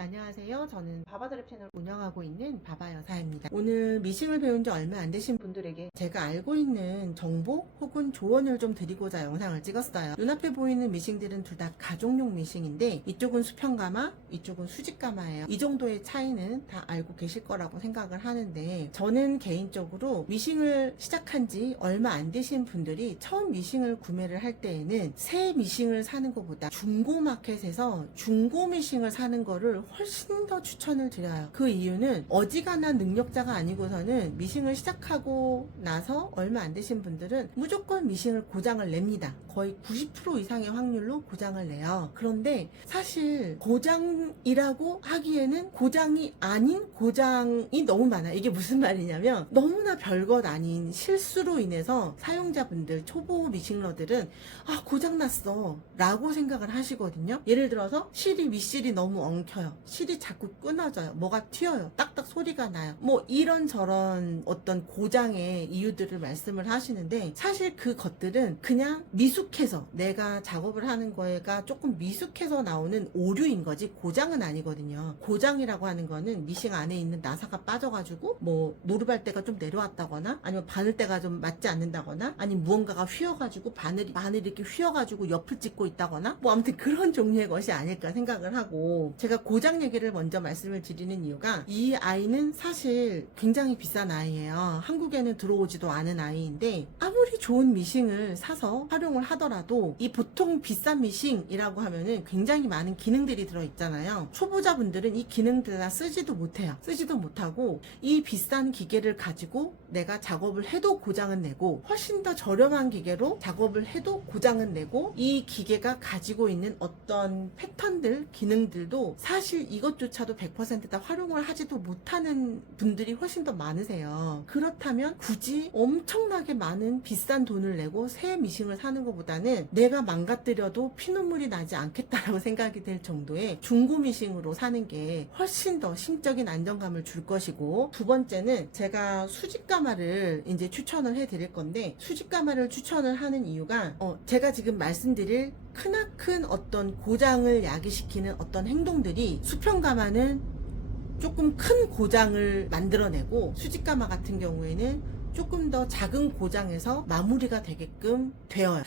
안녕하세요. 저는 바바드랩 채널 운영하고 있는 바바여사입니다. 오늘 미싱을 배운 지 얼마 안 되신 분들에게 제가 알고 있는 정보 혹은 조언을 좀 드리고자 영상을 찍었어요. 눈앞에 보이는 미싱들은 둘 다 가족용 미싱인데 이쪽은 수평가마, 이쪽은 수직가마예요. 이 정도의 차이는 다 알고 계실 거라고 생각을 하는데 저는 개인적으로 미싱을 시작한 지 얼마 안 되신 분들이 처음 미싱을 구매를 할 때에는 새 미싱을 사는 것보다 중고마켓에서 중고 미싱을 사는 거를 훨씬 더 추천을 드려요. 그 이유는 어지간한 능력자가 아니고서는 미싱을 시작하고 나서 얼마 안 되신 분들은 무조건 미싱을 고장을 냅니다. 거의 90% 이상의 확률로 고장을 내요. 그런데 사실 고장이라고 하기에는 고장이 아닌 고장이 너무 많아요. 이게 무슨 말이냐면 너무나 별것 아닌 실수로 인해서 사용자분들, 초보 미싱러들은 고장났어 라고 생각을 하시거든요. 예를 들어서 실이 윗실이 너무 엉켜요. 실이 자꾸 끊어져요. 뭐가 튀어요. 딱딱 소리가 나요. 뭐 이런저런 어떤 고장의 이유들을 말씀을 하시는데 사실 그 것들은 그냥 미숙해서 내가 작업을 하는 거가 조금 미숙해서 나오는 오류인 거지 고장은 아니거든요. 고장이라고 하는 거는 미싱 안에 있는 나사가 빠져가지고 뭐 노루발대가 좀 내려왔다거나 아니면 바늘대가 좀 맞지 않는다거나 아니면 무언가가 휘어가지고 바늘이 이렇게 휘어가지고 옆을 찍고 있다거나 뭐 아무튼 그런 종류의 것이 아닐까 생각을 하고 제가 고장 얘기를 먼저 말씀을 드리는 이유가 이 아이는 사실 굉장히 비싼 아이예요. 한국에는 들어오지도 않은 아이인데 아무리 좋은 미싱을 사서 활용을 하더라도 이 보통 비싼 미싱이라고 하면은 굉장히 많은 기능들이 들어있잖아요. 초보자분들은 이 기능들 다 쓰지도 못해요. 쓰지도 못하고 이 비싼 기계를 가지고 내가 작업을 해도 고장은 내고 훨씬 더 저렴한 기계로 작업을 해도 고장은 내고 이 기계가 가지고 있는 어떤 패턴들, 기능들도 사실 이것조차도 100% 활용을 하지도 못하는 분들이 훨씬 더 많으세요. 그렇다면 굳이 엄청나게 많은 비싼 돈을 내고 새 미싱을 사는 것보다는 내가 망가뜨려도 피눈물이 나지 않겠다라고 생각이 될 정도의 중고 미싱으로 사는 게 훨씬 더 심적인 안정감을 줄 것이고 두 번째는 제가 수직가마를 이제 추천을 해드릴 건데 수직가마를 추천을 하는 이유가 제가 지금 말씀드릴 크나큰 어떤 고장을 야기시키는 어떤 행동들이 수평가마는 조금 큰 고장을 만들어내고 수직가마 같은 경우에는 조금 더 작은 고장에서 마무리가 되게끔 되어요.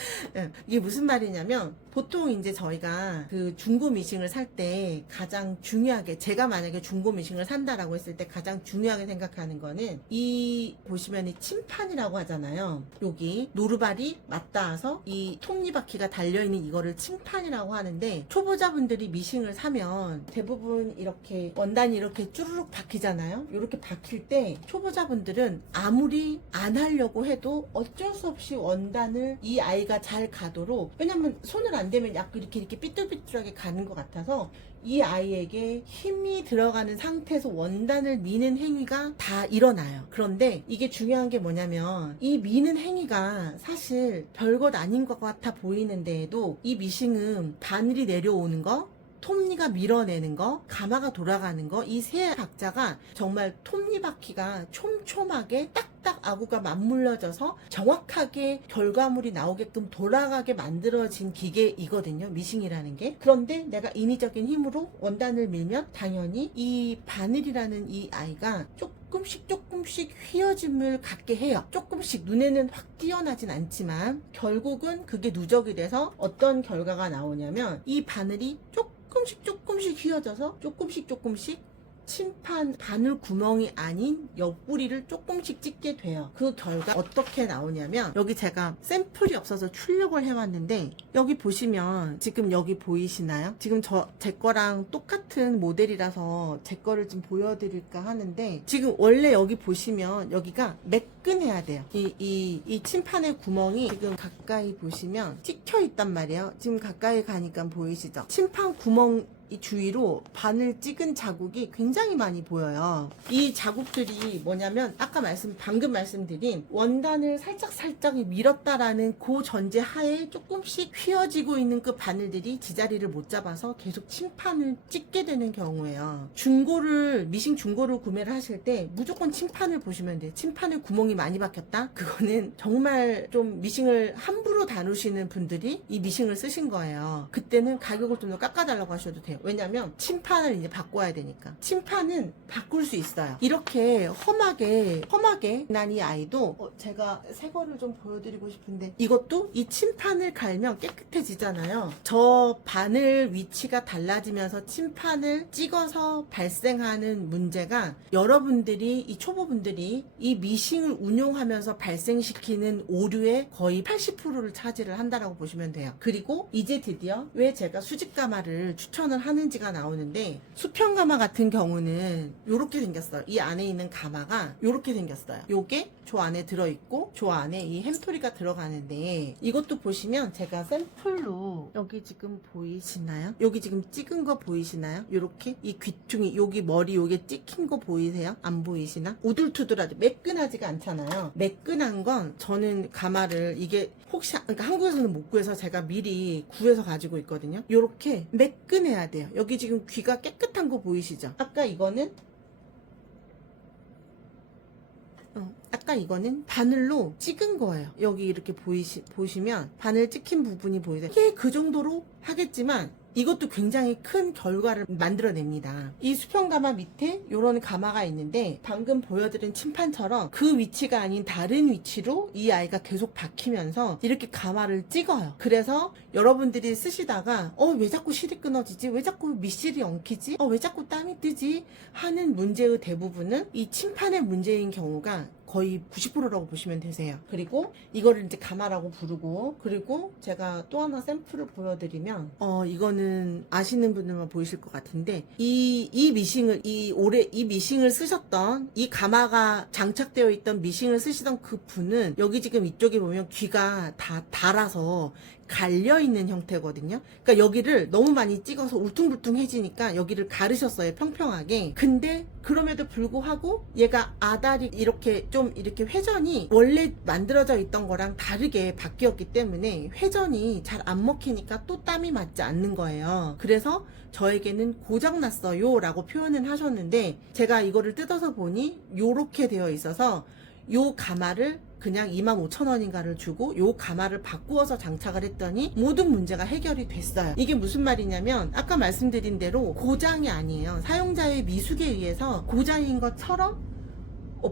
이게 무슨 말이냐면 보통 이제 저희가 그 중고 미싱을 살 때 가장 중요하게 제가 만약에 중고 미싱을 산다라고 했을 때 가장 중요하게 생각하는 거는 이 보시면 이 침판이라고 하잖아요. 여기 노루발이 맞닿아서 이 톱니바퀴가 달려있는 이거를 침판이라고 하는데 초보자분들이 미싱을 사면 대부분 이렇게 원단이 이렇게 쭈르륵 박히잖아요. 이렇게 박힐 때 초보자분들은 아무리 안 하려고 해도 어쩔 수 없이 원단을 이 아이가 잘 가도록 왜냐면 손을 안 대면 약간 이렇게 삐뚤삐뚤하게 가는 것 같아서 이 아이에게 힘이 들어가는 상태에서 원단을 미는 행위가 다 일어나요. 그런데 이게 중요한 게 뭐냐면 이 미는 행위가 사실 별것 아닌 것 같아 보이는데도 이 미싱은 바늘이 내려오는 거 톱니가 밀어내는 거, 가마가 돌아가는 거, 이 세 박자가 정말 톱니바퀴가 촘촘하게 딱딱 아구가 맞물려져서 정확하게 결과물이 나오게끔 돌아가게 만들어진 기계이거든요. 미싱이라는 게. 그런데 내가 인위적인 힘으로 원단을 밀면 당연히 이 바늘이라는 이 아이가 조금씩 휘어짐을 갖게 해요. 조금씩 눈에는 확 띄어나진 않지만 결국은 그게 누적이 돼서 어떤 결과가 나오냐면 이 바늘이 조금씩 휘어져서 조금씩 침판 바늘 구멍이 아닌 옆구리를 조금씩 찍게 돼요. 그 결과 어떻게 나오냐면 여기 제가 샘플이 없어서 출력을 해왔는데 여기 보시면 지금 여기 보이시나요? 지금 제 거랑 똑같은 모델이라서 제 거를 좀 보여드릴까 하는데 지금 원래 여기 보시면 여기가 매끈해야 돼요. 이 침판의 구멍이 지금 가까이 보시면 찍혀 있단 말이에요. 지금 가까이 가니까 보이시죠? 침판 구멍 이 주위로 바늘 찍은 자국이 굉장히 많이 보여요. 이 자국들이 뭐냐면 아까 방금 말씀드린 원단을 살짝 밀었다라는 그 전제 하에 조금씩 휘어지고 있는 그 바늘들이 지자리를 못 잡아서 계속 침판을 찍게 되는 경우예요. 미싱 중고를 구매를 하실 때 무조건 침판을 보시면 돼요. 침판에 구멍이 많이 박혔다? 그거는 정말 좀 미싱을 함부로 다루시는 분들이 이 미싱을 쓰신 거예요. 그때는 가격을 좀 더 깎아달라고 하셔도 돼요. 왜냐면 침판을 이제 바꿔야 되니까. 침판은 바꿀 수 있어요. 이렇게 험하게 난 이 아이도 제가 새 거를 좀 보여드리고 싶은데, 이것도 이 침판을 갈면 깨끗해지잖아요. 저 바늘 위치가 달라지면서 침판을 찍어서 발생하는 문제가, 여러분들이 이 초보분들이 이 미싱을 운용하면서 발생시키는 오류의 거의 80%를 차지를 한다라고 보시면 돼요. 그리고 이제 드디어 왜 제가 수직 가마를 추천을 하는지가 나오는데, 수평 가마 같은 경우는 이렇게 생겼어요. 이 안에 있는 가마가 이렇게 생겼어요. 요게 저 안에 들어있고 저 안에 이 햄토리가 들어가는데, 이것도 보시면 제가 샘플로, 여기 지금 보이시나요? 여기 지금 찍은 거 보이시나요? 요렇게 이 귀퉁이, 여기 머리 요게 찍힌 거 보이세요? 안 보이시나? 우둘투둘하지, 매끈하지가 않잖아요. 매끈한 건 저는 가마를, 이게 혹시 그러니까 한국에서는 못 구해서 제가 미리 구해서 가지고 있거든요. 요렇게 매끈해야 돼요. 여기 지금 귀가 깨끗한 거 보이시죠? 아까 이거는 바늘로 찍은 거예요. 여기 이렇게 보시면 바늘 찍힌 부분이 보이세요? 이게 그 정도로 하겠지만 이것도 굉장히 큰 결과를 만들어냅니다. 이 수평 가마 밑에 이런 가마가 있는데, 방금 보여드린 침판처럼 그 위치가 아닌 다른 위치로 이 아이가 계속 박히면서 이렇게 가마를 찍어요. 그래서 여러분들이 쓰시다가 왜 자꾸 실이 끊어지지? 왜 자꾸 밑실이 엉키지? 왜 자꾸 땀이 뜨지? 하는 문제의 대부분은 이 침판의 문제인 경우가 거의 90%라고 보시면 되세요. 그리고 이거를 이제 가마라고 부르고, 그리고 제가 또 하나 샘플을 보여드리면, 이거는 아시는 분들만 보이실 것 같은데, 이 미싱을 쓰셨던, 이 가마가 장착되어 있던 미싱을 쓰시던 그 분은, 여기 지금 이쪽에 보면 귀가 다 달아서 갈려있는 형태거든요. 그러니까 여기를 너무 많이 찍어서 울퉁불퉁해지니까 여기를 가르셨어요, 평평하게. 근데 그럼에도 불구하고 얘가 아다리 이렇게 좀 이렇게 회전이 원래 만들어져 있던 거랑 다르게 바뀌었기 때문에 회전이 잘 안 먹히니까 또 땀이 맞지 않는 거예요. 그래서 저에게는 고장났어요 라고 표현을 하셨는데, 제가 이거를 뜯어서 보니 요렇게 되어 있어서 요 가마를 그냥 25,000원인가를 주고 요 가마를 바꾸어서 장착을 했더니 모든 문제가 해결이 됐어요. 이게 무슨 말이냐면, 아까 말씀드린 대로 고장이 아니에요. 사용자의 미숙에 의해서 고장인 것처럼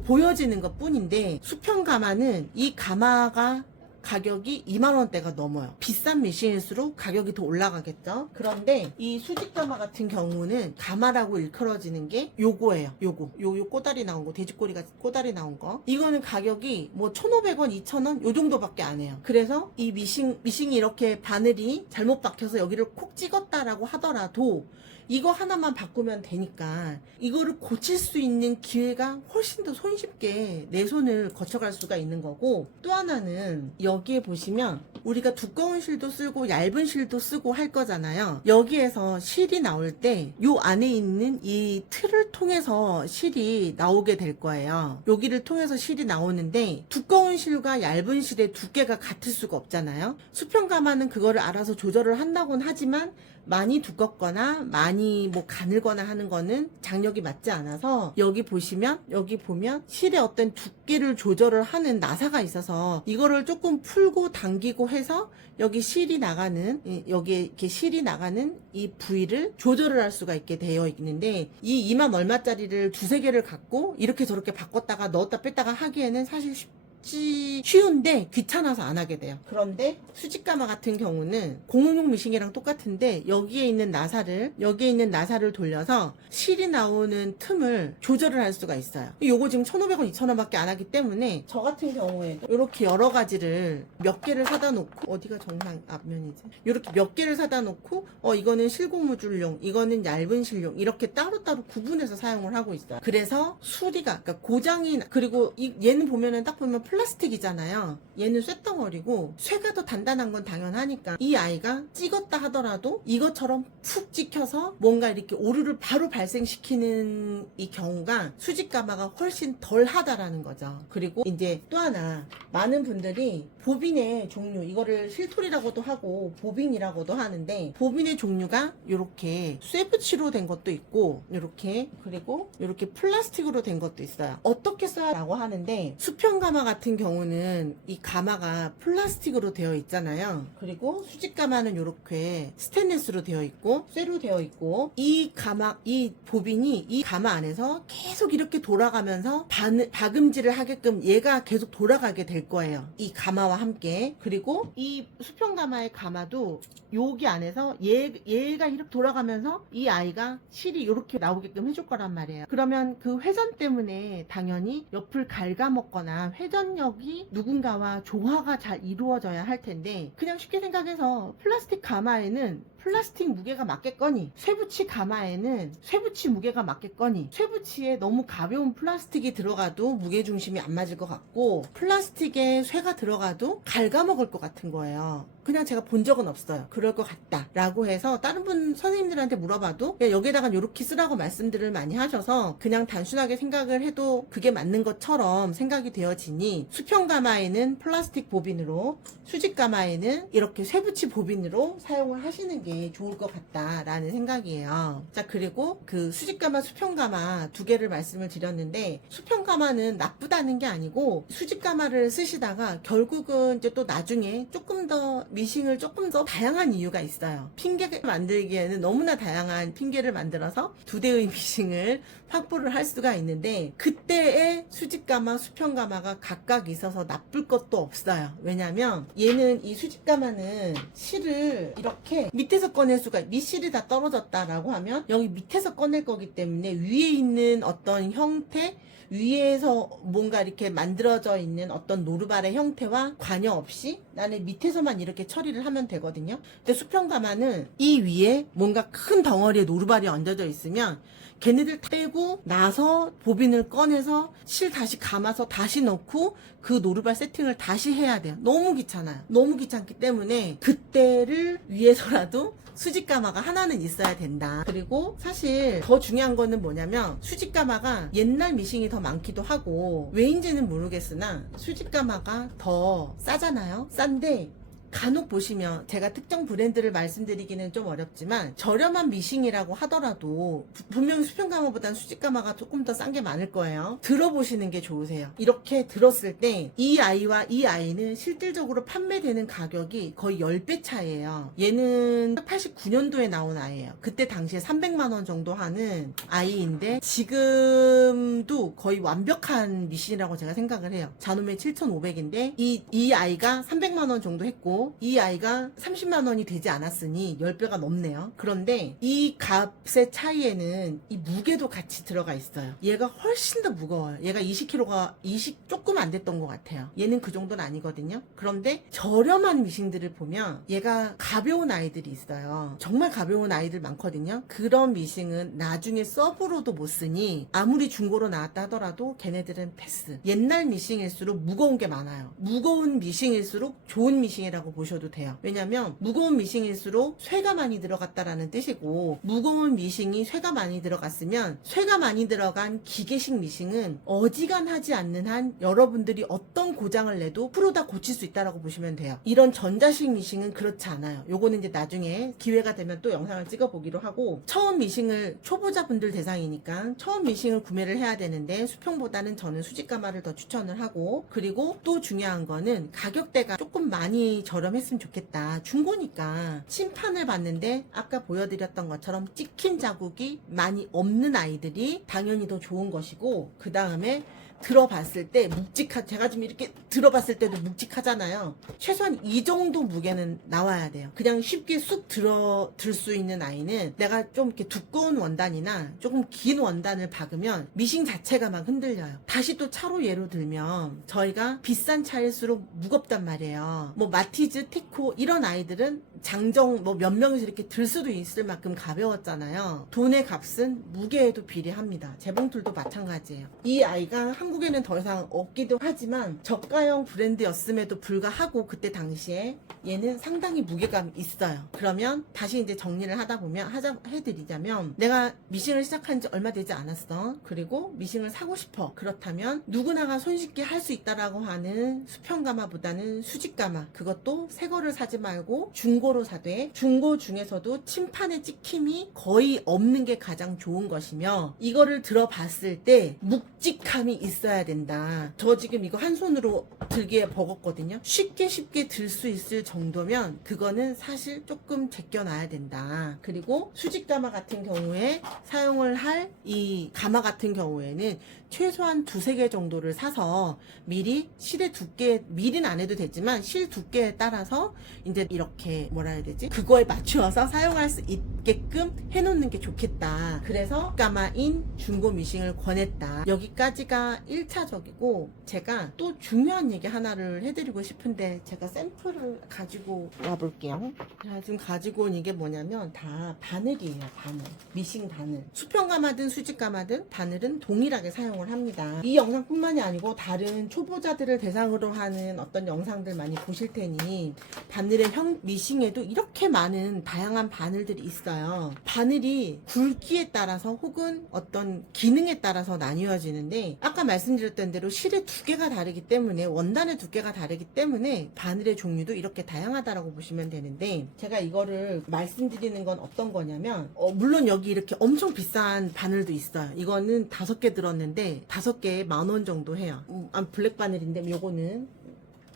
보여지는 것 뿐인데, 수평 가마는 이 가마가 가격이 2만원대가 넘어요. 비싼 미싱일수록 가격이 더 올라가겠죠. 그런데 이 수직 가마 같은 경우는 가마라고 일컬어지는 게 요거예요. 요 꼬다리 나온 거, 돼지꼬리가 꼬다리 나온 거. 이거는 가격이 뭐 1,500원, 2,000원 요 정도밖에 안 해요. 그래서 이 미싱이 이렇게 바늘이 잘못 박혀서 여기를 콕 찍었다라고 하더라도 이거 하나만 바꾸면 되니까 이거를 고칠 수 있는 기회가 훨씬 더 손쉽게 내 손을 거쳐갈 수가 있는 거고, 또 하나는 여기에 보시면 우리가 두꺼운 실도 쓰고 얇은 실도 쓰고 할 거잖아요. 여기에서 실이 나올 때 요 안에 있는 이 틀을 통해서 실이 나오게 될 거예요. 여기를 통해서 실이 나오는데, 두꺼운 실과 얇은 실의 두께가 같을 수가 없잖아요. 수평 가마는 그거를 알아서 조절을 한다고는 하지만 많이 두껍거나 많이 뭐 가늘거나 하는 거는 장력이 맞지 않아서, 여기 보면 실의 어떤 두께를 조절을 하는 나사가 있어서 이거를 조금 풀고 당기고 해서 여기 실이 나가는, 여기에 이렇게 실이 나가는 이 부위를 조절을 할 수가 있게 되어 있는데, 이 2만 얼마짜리를 두세 개를 갖고 이렇게 저렇게 바꿨다가 넣었다 뺐다가 하기에는 사실 쉬운데 귀찮아서 안 하게 돼요. 그런데 수직 가마 같은 경우는 공용용 미싱이랑 똑같은데, 여기에 있는 나사를 돌려서 실이 나오는 틈을 조절을 할 수가 있어요. 요거 지금 1,500원, 2,000원밖에 안 하기 때문에 저 같은 경우에도 이렇게 여러 가지를 몇 개를 사다 놓고, 어디가 정상 앞면이지? 이렇게 몇 개를 사다 놓고 이거는 실고무줄용, 이거는 얇은 실용, 이렇게 따로따로 구분해서 사용을 하고 있어요. 그래서 수리가, 그러니까 고장이, 그리고 얘는 보면은 딱 보면 플라스틱이잖아요. 얘는 쇳덩어리고 쇠가 더 단단한 건 당연하니까 이 아이가 찍었다 하더라도 이것처럼 푹 찍혀서 뭔가 이렇게 오류를 바로 발생시키는 이 경우가 수직 가마가 훨씬 덜 하다라는 거죠. 그리고 이제 또 하나, 많은 분들이 보빈의 종류, 이거를 실토리라고도 하고 보빈이라고도 하는데, 보빈의 종류가 이렇게 쇠붙이로 된 것도 있고 이렇게, 그리고 이렇게 플라스틱으로 된 것도 있어요. 어떻게 써야라고 하는데, 수평 가마 같은 경우는 이 가마가 플라스틱으로 되어 있잖아요. 그리고 수직 가마는 이렇게 스테인리스로 되어 있고 쇠로 되어 있고, 이 가마, 이 보빈이 이 가마 안에서 계속 이렇게 돌아가면서 박음질을 하게끔 얘가 계속 돌아가게 될 거예요. 이 가마와 함께. 그리고 이 수평 가마의 가마도 여기 안에서 얘가 이렇게 돌아가면서 이 아이가 실이 이렇게 나오게끔 해줄 거란 말이에요. 그러면 그 회전 때문에 당연히 옆을 갉아먹거나 회전력이 누군가와 조화가 잘 이루어져야 할 텐데, 그냥 쉽게 생각해서 플라스틱 가마에는 플라스틱 무게가 맞겠거니, 쇠붙이 가마에는 쇠붙이 무게가 맞겠거니, 쇠붙이에 너무 가벼운 플라스틱이 들어가도 무게중심이 안 맞을 것 같고, 플라스틱에 쇠가 들어가도 갉아먹을 것 같은 거예요. 그냥 제가 본 적은 없어요. 그럴 것 같다 라고 해서 다른 분 선생님들한테 물어봐도 그냥 여기다가 이렇게 쓰라고 말씀들을 많이 하셔서 그냥 단순하게 생각을 해도 그게 맞는 것처럼 생각이 되어지니, 수평 가마에는 플라스틱 보빈으로, 수직 가마에는 이렇게 쇠붙이 보빈으로 사용을 하시는 게 좋을 것 같다라는 생각이에요. 자, 그리고 그 수직 가마, 수평 가마 두 개를 말씀을 드렸는데, 수평 가마는 나쁘다는 게 아니고, 수직 가마를 쓰시다가 결국은 이제 또 나중에 조금 더 미싱을 조금 더 다양한 이유가 있어요. 핑계를 만들기에는 너무나 다양한 핑계를 만들어서 두 대의 미싱을 확보를 할 수가 있는데, 그때의 수직 가마, 수평 가마가 각각 있어서 나쁠 것도 없어요. 왜냐면 얘는, 이 수직 가마는 실을 이렇게 밑에서 꺼낼 수가, 밑실이 다 떨어졌다라고 하면 여기 밑에서 꺼낼 거기 때문에 위에 있는 어떤 형태, 위에서 뭔가 이렇게 만들어져 있는 어떤 노루발의 형태와 관여없이 나는 밑에서만 이렇게 처리를 하면 되거든요. 근데 수평 가마는 이 위에 뭔가 큰 덩어리의 노루발이 얹어져 있으면 걔네들 빼고 나서 보빈을 꺼내서 실 다시 감아서 다시 넣고 그 노루발 세팅을 다시 해야 돼요. 너무 귀찮아요. 너무 귀찮기 때문에 그때를 위해서라도 수직 가마가 하나는 있어야 된다. 그리고 사실 더 중요한 거는 뭐냐면, 수직 가마가 옛날 미싱이 더 많기도 하고, 왜인지는 모르겠으나 수직 가마가 더 싸잖아요. 싼데 간혹 보시면, 제가 특정 브랜드를 말씀드리기는 좀 어렵지만 저렴한 미싱이라고 하더라도 분명히 수평 가마보다는 수직 가마가 조금 더 싼 게 많을 거예요. 들어보시는 게 좋으세요. 이렇게 들었을 때 이 아이와 이 아이는 실질적으로 판매되는 가격이 거의 10배 차이예요. 얘는 89년도에 나온 아이예요. 그때 당시에 300만 원 정도 하는 아이인데 지금도 거의 완벽한 미싱이라고 제가 생각을 해요. 잔홈의 7,500인데 이 아이가 300만 원 정도 했고, 이 아이가 30만 원이 되지 않았으니 10배가 넘네요. 그런데 이 값의 차이에는 이 무게도 같이 들어가 있어요. 얘가 훨씬 더 무거워요. 얘가 20kg가 20 조금 안 됐던 것 같아요. 얘는 그 정도는 아니거든요. 그런데 저렴한 미싱들을 보면 얘가 가벼운 아이들이 있어요. 정말 가벼운 아이들 많거든요. 그런 미싱은 나중에 서브로도 못 쓰니 아무리 중고로 나왔다 하더라도 걔네들은 패스. 옛날 미싱일수록 무거운 게 많아요. 무거운 미싱일수록 좋은 미싱이라고 보셔도 돼요. 왜냐면 무거운 미싱일수록 쇠가 많이 들어갔다라는 뜻이고, 무거운 미싱이 쇠가 많이 들어갔으면 쇠가 많이 들어간 기계식 미싱은 어지간하지 않는 한 여러분들이 어떤 고장을 내도 프로 다 고칠 수 있다라고 보시면 돼요. 이런 전자식 미싱은 그렇지 않아요. 요거는 이제 나중에 기회가 되면 또 영상을 찍어보기로 하고, 처음 미싱을, 초보자분들 대상이니까 처음 미싱을 구매를 해야 되는데 수평보다는 저는 수직 가마를 더 추천을 하고, 그리고 또 중요한 거는 가격대가 조금 많이 저렴했으면 좋겠다. 중고니까 심판을 봤는데 아까 보여드렸던 것처럼 찍힌 자국이 많이 없는 아이들이 당연히 더 좋은 것이고, 그 다음에 들어봤을 때 제가 지금 이렇게 들어봤을 때도 묵직하잖아요. 최소한 이 정도 무게는 나와야 돼요. 그냥 쉽게 쑥 들 수 있는 아이는 내가 좀 이렇게 두꺼운 원단이나 조금 긴 원단을 박으면 미싱 자체가 막 흔들려요. 다시 또 차로 예로 들면 저희가 비싼 차일수록 무겁단 말이에요. 뭐 마티 에이즈, 테코 이런 아이들은 장정 뭐 몇 명이서 이렇게 들 수도 있을 만큼 가벼웠잖아요. 돈의 값은 무게에도 비례합니다. 재봉틀도 마찬가지예요. 이 아이가 한국에는 더 이상 없기도 하지만 저가형 브랜드였음에도 불구하고 그때 당시에 얘는 상당히 무게감이 있어요. 그러면 다시 이제 정리를 하다 보면 해드리자면, 내가 미싱을 시작한 지 얼마 되지 않았어. 그리고 미싱을 사고 싶어. 그렇다면 누구나가 손쉽게 할 수 있다라고 하는 수평가마보다는 수직가마, 그것도 새 거를 사지 말고 중고로 사되, 중고 중에서도 침판의 찍힘이 거의 없는 게 가장 좋은 것이며, 이거를 들어봤을 때 묵직함이 있어야 된다. 저 지금 이거 한 손으로 들기에 버겁거든요. 쉽게 들 수 있을 정도면 그거는 사실 조금 제껴놔야 된다. 그리고 수직가마 같은 경우에 사용을 할 이 가마 같은 경우에는 최소한 2-3개 정도를 사서 미리 실의 두께, 미리는 안 해도 되지만 실 두께에 따라서 이제 이렇게 뭐라 해야 되지? 그거에 맞추어서 사용할 수 있게끔 해놓는 게 좋겠다. 그래서 가마인 중고 미싱을 권했다. 여기까지가 1차적이고, 제가 또 중요한 얘기 하나를 해드리고 싶은데, 제가 샘플을 가지고 와볼게요. 자, 지금 가지고 온 이게 뭐냐면 다 바늘이에요. 바늘. 미싱 바늘. 수평가마든 수직가마든 바늘은 동일하게 사용을 합니다. 이 영상뿐만이 아니고 다른 초보자들을 대상으로 하는 어떤 영상들 많이 보실 테니, 바늘의 미싱에도 이렇게 많은 다양한 바늘들이 있어요. 바늘이 굵기에 따라서 혹은 어떤 기능에 따라서 나뉘어지는데, 아까 말씀드렸던 대로 실의 두께가 다르기 때문에, 원단의 두께가 다르기 때문에 바늘의 종류도 이렇게 다양하다라고 보시면 되는데, 제가 이거를 말씀드리는 건 어떤 거냐면, 물론 여기 이렇게 엄청 비싼 바늘도 있어요. 이거는 5개 들었는데 5개에 10,000원 정도 해요. 블랙 바늘인데 요거는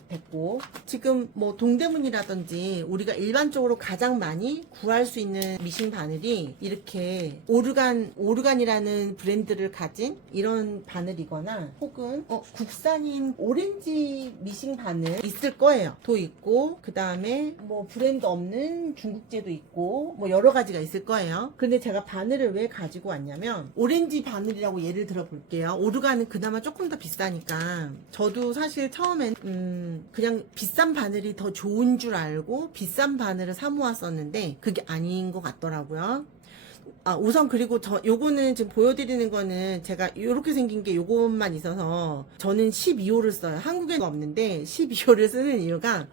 됐고, 지금 뭐 동대문이라든지 우리가 일반적으로 가장 많이 구할 수 있는 미싱 바늘이 이렇게 오르간이라는 브랜드를 가진 이런 바늘이거나, 혹은 국산인 오렌지 미싱 바늘 있을 거예요. 도 있고, 그 다음에 뭐 브랜드 없는 중국제도 있고, 뭐 여러 가지가 있을 거예요. 근데 제가 바늘을 왜 가지고 왔냐면, 오렌지 바늘이라고 예를 들어 볼게요. 오르간은 그나마 조금 더 비싸니까, 저도 사실 처음엔 그냥 비싼 바늘이 더 좋은 줄 알고 비싼 바늘을 사 모았었는데 그게 아닌 것 같더라고요. 우선 그리고 요거는 지금 보여드리는 거는 제가 요렇게 생긴 게 요것만 있어서 저는 12호를 써요. 한국에는 없는데 12호를 쓰는 이유가,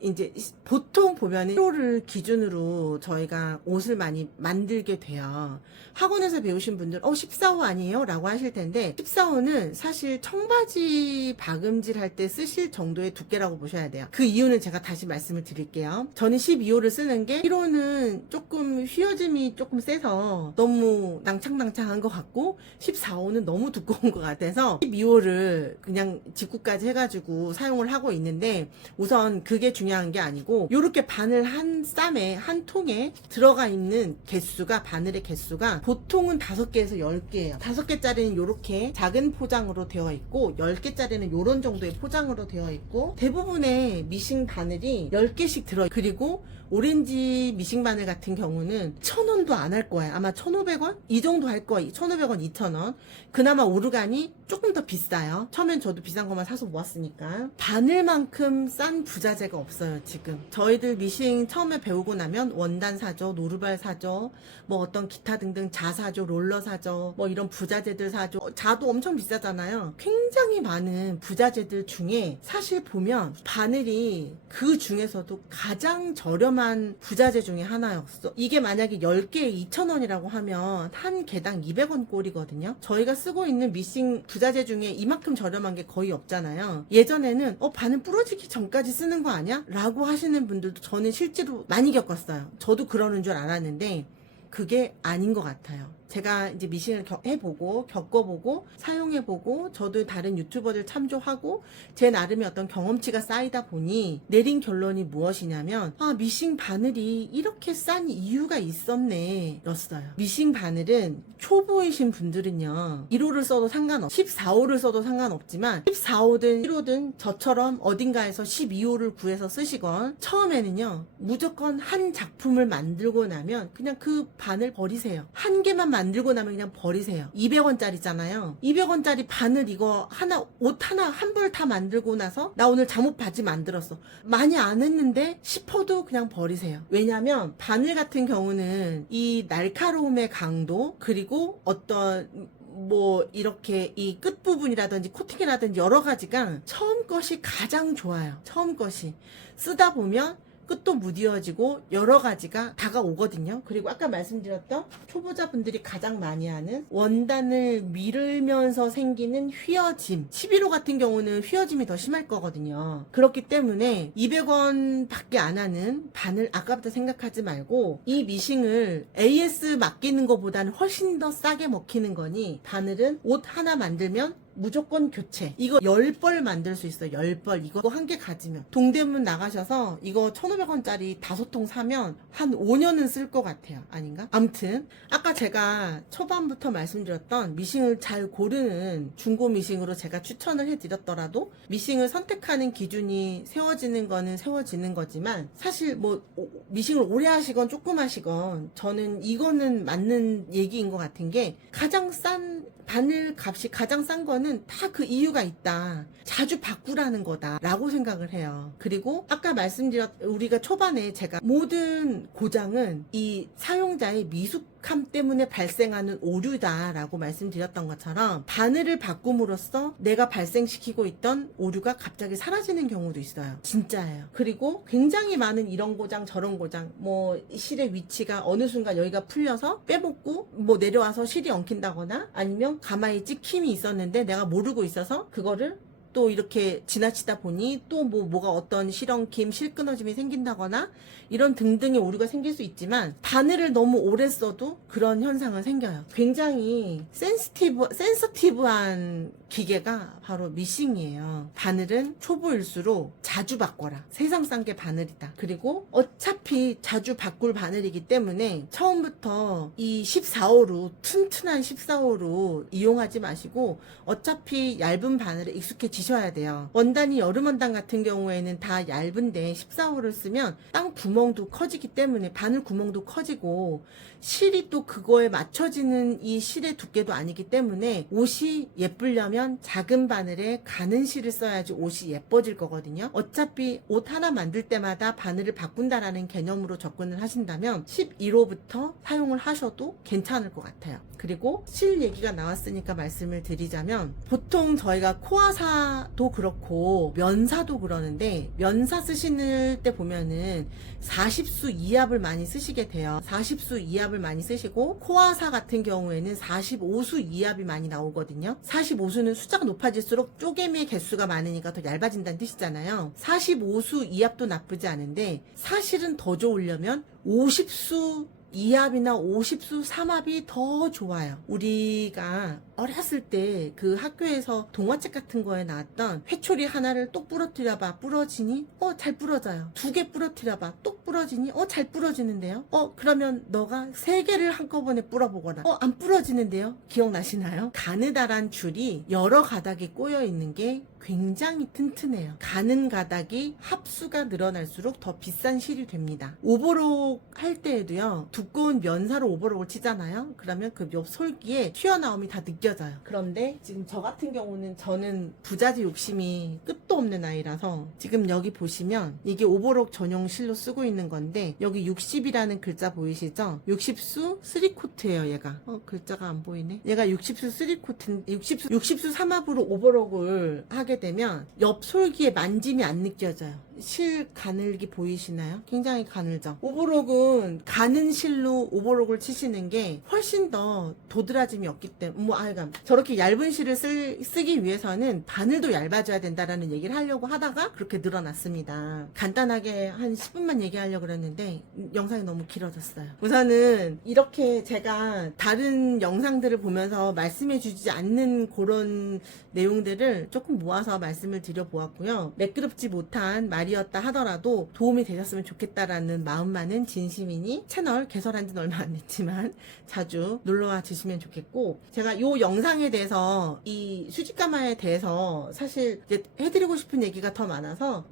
이제 보통 보면은 1호를 기준으로 저희가 옷을 많이 만들게 돼요. 학원에서 배우신 분들 14호 아니에요? 라고 하실 텐데, 14호는 사실 청바지 박음질 할 때 쓰실 정도의 두께라고 보셔야 돼요. 그 이유는 제가 다시 말씀을 드릴게요. 저는 12호를 쓰는 게, 1호는 조금 휘어짐이 조금 세서 너무 낭창낭창한 것 같고, 14호는 너무 두꺼운 것 같아서 12호를 그냥 직구까지 해가지고 사용을 하고 있는데, 우선 그게 중요한 게 아니고, 요렇게 바늘 한 쌈에, 한 통에 들어가 있는 개수가, 바늘의 개수가 보통은 5개에서 10개예요. 5개짜리는 요렇게 작은 포장으로 되어 있고, 10개짜리는 요런 정도의 포장으로 되어 있고, 대부분의 미싱 바늘이 10개씩 들어있고, 그리고 오렌지 미싱 바늘 같은 경우는 1,000원도 안 할 거예요. 아마 1,500원? 이 정도 할 거예요. 1,500원, 2,000원. 그나마 오르간이 조금 더 비싸요. 처음엔 저도 비싼 것만 사서 모았으니까. 바늘만큼 싼 부자재가 없어요, 지금. 저희들 미싱 처음에 배우고 나면 원단 사죠, 노루발 사죠, 뭐 어떤 기타 등등 자 사죠, 롤러 사죠, 뭐 이런 부자재들 사죠. 자도 엄청 비싸잖아요. 굉장히 많은 부자재들 중에 사실 보면 바늘이 그 중에서도 가장 저렴한 부자재 중에 하나였어. 이게 만약에 10개에 2,000원이라고 하면 한 개당 200원 꼴이거든요. 저희가 쓰고 있는 미싱 부자재 중에 이만큼 저렴한 게 거의 없잖아요. 예전에는 바늘 부러지기 전까지 쓰는 거 아니야? 라고 하시는 분들도 저는 실제로 많이 겪었어요. 저도 그러는 줄 알았는데 그게 아닌 것 같아요. 제가 이제 미싱을 해보고 겪어보고 사용해보고, 저도 다른 유튜버들 참조하고 제 나름의 어떤 경험치가 쌓이다 보니 내린 결론이 무엇이냐면, 미싱 바늘이 이렇게 싼 이유가 있었네 였어요. 미싱 바늘은 초보이신 분들은요 1호를 써도 상관없, 14호를 써도 상관없지만 14호든 1호든 저처럼 어딘가에서 12호를 구해서 쓰시건, 처음에는요 무조건 한 작품을 만들고 나면 그냥 그 바늘 버리세요. 한 개만 만들고 나면 그냥 버리세요. 200원짜리잖아요. 200원짜리 바늘 이거 하나, 옷 하나 한 벌 다 만들고 나서 나 오늘 잠옷 바지 만들었어. 많이 안 했는데 싶어도 그냥 버리세요. 왜냐면 바늘 같은 경우는 이 날카로움의 강도 그리고 어떤 뭐 이렇게 이 끝부분이라든지 코팅이라든지 여러 가지가 처음 것이 가장 좋아요. 처음 것이 쓰다 보면 끝도 무뎌지고 여러 가지가 다가오거든요. 그리고 아까 말씀드렸던 초보자분들이 가장 많이 하는 원단을 밀으면서 생기는 휘어짐. 11호 같은 경우는 휘어짐이 더 심할 거거든요. 그렇기 때문에 200원 밖에 안 하는 바늘 아까부터 생각하지 말고 이 미싱을 AS 맡기는 것보다는 훨씬 더 싸게 먹히는 거니 바늘은 옷 하나 만들면 무조건 교체. 이거 10벌 만들 수 있어요. 10벌. 이거 한 개 가지면. 동대문 나가셔서 이거 1,500원짜리 5통 사면 한 5년은 쓸 것 같아요. 아닌가? 암튼 아까 제가 초반부터 말씀드렸던 미싱을 잘 고르는 중고 미싱으로 제가 추천을 해드렸더라도 미싱을 선택하는 기준이 세워지는 거는 세워지는 거지만 사실 뭐 미싱을 오래 하시건 조금 하시건 저는 이거는 맞는 얘기인 것 같은 게 가장 싼 바늘 값이 가장 싼 거는 다 그 이유가 있다. 자주 바꾸라는 거다 라고 생각을 해요. 그리고 아까 우리가 초반에 제가 모든 고장은 이 사용자의 미숙함 때문에 발생하는 오류다 라고 말씀드렸던 것처럼 바늘을 바꿈으로써 내가 발생시키고 있던 오류가 갑자기 사라지는 경우도 있어요. 진짜예요. 그리고 굉장히 많은 이런 고장 저런 고장 뭐 실의 위치가 어느 순간 여기가 풀려서 빼먹고 뭐 내려와서 실이 엉킨다거나 아니면 가마에 찍힘이 있었는데 내가 모르고 있어서 그거를 또 이렇게 지나치다 보니 또 뭐가 어떤 실엉킴, 실 끊어짐이 생긴다거나 이런 등등의 오류가 생길 수 있지만 바늘을 너무 오래 써도 그런 현상은 생겨요. 굉장히 센서티브한 기계가 바로 미싱이에요. 바늘은 초보일수록 자주 바꿔라. 세상 싼 게 바늘이다. 그리고 어차피 자주 바꿀 바늘이기 때문에 처음부터 이 14호로 튼튼한 14호로 이용하지 마시고 어차피 얇은 바늘에 익숙해지셔야 돼요. 원단이 여름 원단 같은 경우에는 다 얇은데 14호를 쓰면 땅 구멍도 커지기 때문에 바늘 구멍도 커지고 실이 또 그거에 맞춰지는 이 실의 두께도 아니기 때문에 옷이 예쁘려면 작은 바늘에 가는 실을 써야지 옷이 예뻐질 거거든요. 어차피 옷 하나 만들 때마다 바늘을 바꾼다라는 개념으로 접근을 하신다면 11호부터 사용을 하셔도 괜찮을 것 같아요. 그리고 실 얘기가 나왔으니까 말씀을 드리자면 보통 저희가 코아사도 그렇고 면사도 그러는데 면사 쓰시는 때 보면은 40수 이압을 많이 쓰시게 돼요. 40수 이압을 많이 쓰시고 코아사 같은 경우에는 45수 이압이 많이 나오거든요. 45수는 숫자가 높아질수록 쪼개미의 개수가 많으니까 더 얇아진다는 뜻이잖아요. 45수 이압도 나쁘지 않은데 사실은 더 좋으려면 50수 2합이나 50수 3합이 더 좋아요. 우리가 어렸을 때 그 학교에서 동화책 같은 거에 나왔던 회초리 하나를 똑 부러뜨려봐 부러지니? 잘 부러져요. 2개 부러뜨려봐 똑 부러지니? 잘 부러지는데요? 그러면 너가 3개를 한꺼번에 부러보거나 안 부러지는데요? 기억나시나요? 가느다란 줄이 여러 가닥이 꼬여 있는 게 굉장히 튼튼해요. 가는 가닥이 합수가 늘어날수록 더 비싼 실이 됩니다. 오버록 할 때에도요. 두꺼운 면사로 오버록을 치잖아요. 그러면 그 옆 솔기에 튀어나옴이 다 느껴져요. 그런데 지금 저 같은 경우는 저는 부자재 욕심이 끝도 없는 아이라서 지금 여기 보시면 이게 오버록 전용 실로 쓰고 있는 건데 여기 60이라는 글자 보이시죠? 60수 3코트예요 얘가. 글자가 안 보이네. 얘가 60수 3코트 60수 3합으로 오버록을 하게 되면 옆 솔기에 만짐이 안 느껴져요. 실 가늘기 보이시나요? 굉장히 가늘죠. 오버록은 가는 실로 오버록을 치시는 게 훨씬 더 도드라짐이 없기 때문에 저렇게 얇은 실을 쓰기 위해서는 바늘도 얇아져야 된다라는 얘기를 하려고 하다가 그렇게 늘어났습니다. 간단하게 한 10분만 얘기하려고 그랬는데 영상이 너무 길어졌어요. 우선은 이렇게 제가 다른 영상들을 보면서 말씀해 주지 않는 그런 내용들을 조금 모아서 말씀을 드려보았고요. 매끄럽지 못한 말이었다 하더라도 도움이 되셨으면 좋겠다라는 마음만은 진심이니 채널 개설한 지는 얼마 안 됐지만 자주 놀러와 주시면 좋겠고 제가 이 영상에 대해서 이 수직가마에 대해서 사실 이제 해드리고 싶은 얘기가 더 많아서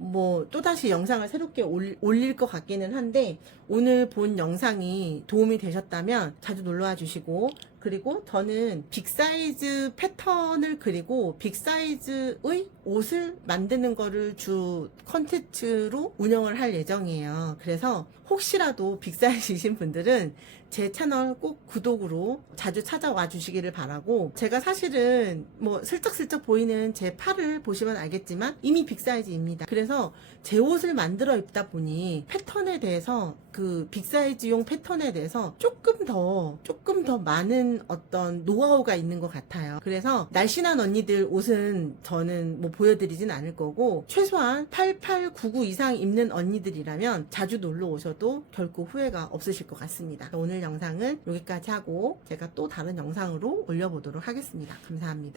또다시 영상을 새롭게 올릴 것 같기는 한데 오늘 본 영상이 도움이 되셨다면 자주 놀러와 주시고 그리고 저는 빅사이즈 패턴을 그리고 빅사이즈의 옷을 만드는 거를 주 컨텐츠로 운영을 할 예정이에요. 그래서 혹시라도 빅사이즈이신 분들은 제 채널 꼭 구독으로 자주 찾아와 주시기를 바라고, 제가 사실은 뭐 슬쩍슬쩍 보이는 제 팔을 보시면 알겠지만 이미 빅사이즈입니다. 그래서 제 옷을 만들어 입다 보니 패턴에 대해서, 그 빅사이즈용 패턴에 대해서 조금 더 많은 어떤 노하우가 있는 것 같아요. 그래서 날씬한 언니들 옷은 저는 뭐 보여드리진 않을 거고, 최소한 88, 99 이상 입는 언니들이라면 자주 놀러 오셔도 결코 후회가 없으실 것 같습니다. 오늘 영상은 여기까지 하고 제가 또 다른 영상으로 올려보도록 하겠습니다. 감사합니다.